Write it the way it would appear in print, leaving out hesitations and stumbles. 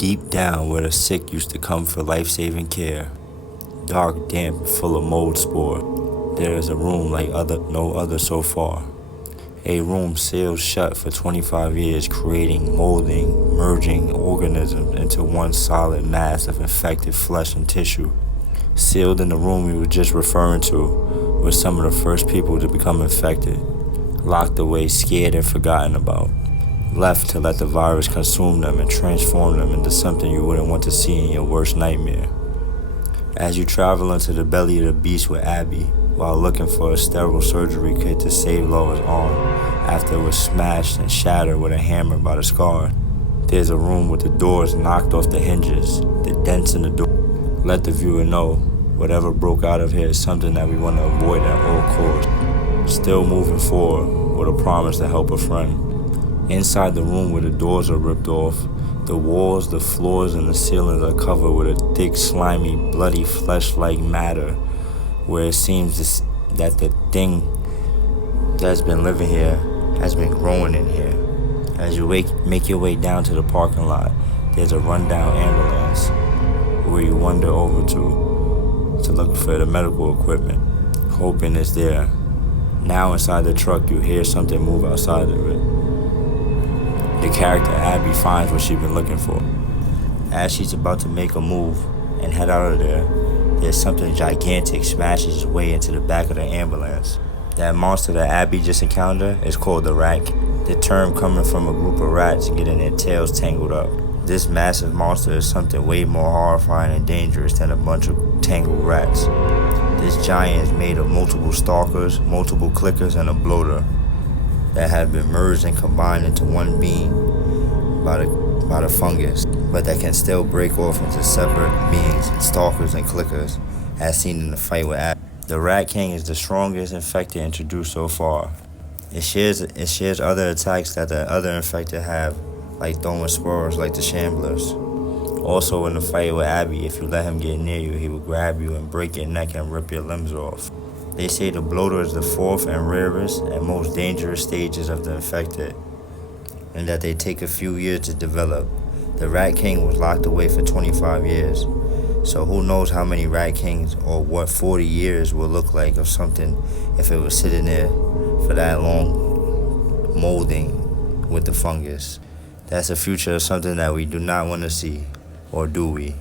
Deep down where the sick used to come for life-saving care, dark, damp, full of mold spore, there is a room like no other so far. A room sealed shut for 25 years, creating, molding, merging organisms into one solid mass of infected flesh and tissue. Sealed in the room we were just referring to were some of the first people to become infected, locked away, scared and forgotten about, left to let the virus consume them and transform them into something you wouldn't want to see in your worst nightmare. As you travel into the belly of the beast with Abby, while looking for a sterile surgery kit to save Laura's arm after it was smashed and shattered with a hammer by the scar, there's a room with the doors knocked off the hinges, the dents in the door. Let the viewer know whatever broke out of here is something that we want to avoid at all costs. Still moving forward with a promise to help a friend. Inside the room where the doors are ripped off, the walls, the floors, and the ceilings are covered with a thick, slimy, bloody, flesh-like matter, where it seems that the thing that's been living here has been growing in here. As you make your way down to the parking lot, there's a rundown ambulance where you wander over to look for the medical equipment, hoping it's there. Now inside the truck, you hear something move outside of it. The character Abby finds what she's been looking for. As she's about to make a move and head out of there, there's something gigantic smashes its way into the back of the ambulance. That monster that Abby just encountered is called the Rat. The term coming from a group of rats getting their tails tangled up. This massive monster is something way more horrifying and dangerous than a bunch of tangled rats. This giant is made of multiple stalkers, multiple clickers, and a bloater that have been merged and combined into one being by the fungus, but that can still break off into separate beings, stalkers and clickers, as seen in the fight with Abby. The Rat King is the strongest infected introduced so far. It shares other attacks that the other infected have, like throwing spores like the Shamblers. Also in the fight with Abby, if you let him get near you, he will grab you and break your neck and rip your limbs off. They say the bloater is the fourth and rarest and most dangerous stages of the infected, and that they take a few years to develop. The Rat King was locked away for 25 years, so who knows how many Rat Kings or what 40 years will look like of something if it was sitting there for that long, molding with the fungus. That's the future of something that we do not want to see, or do we?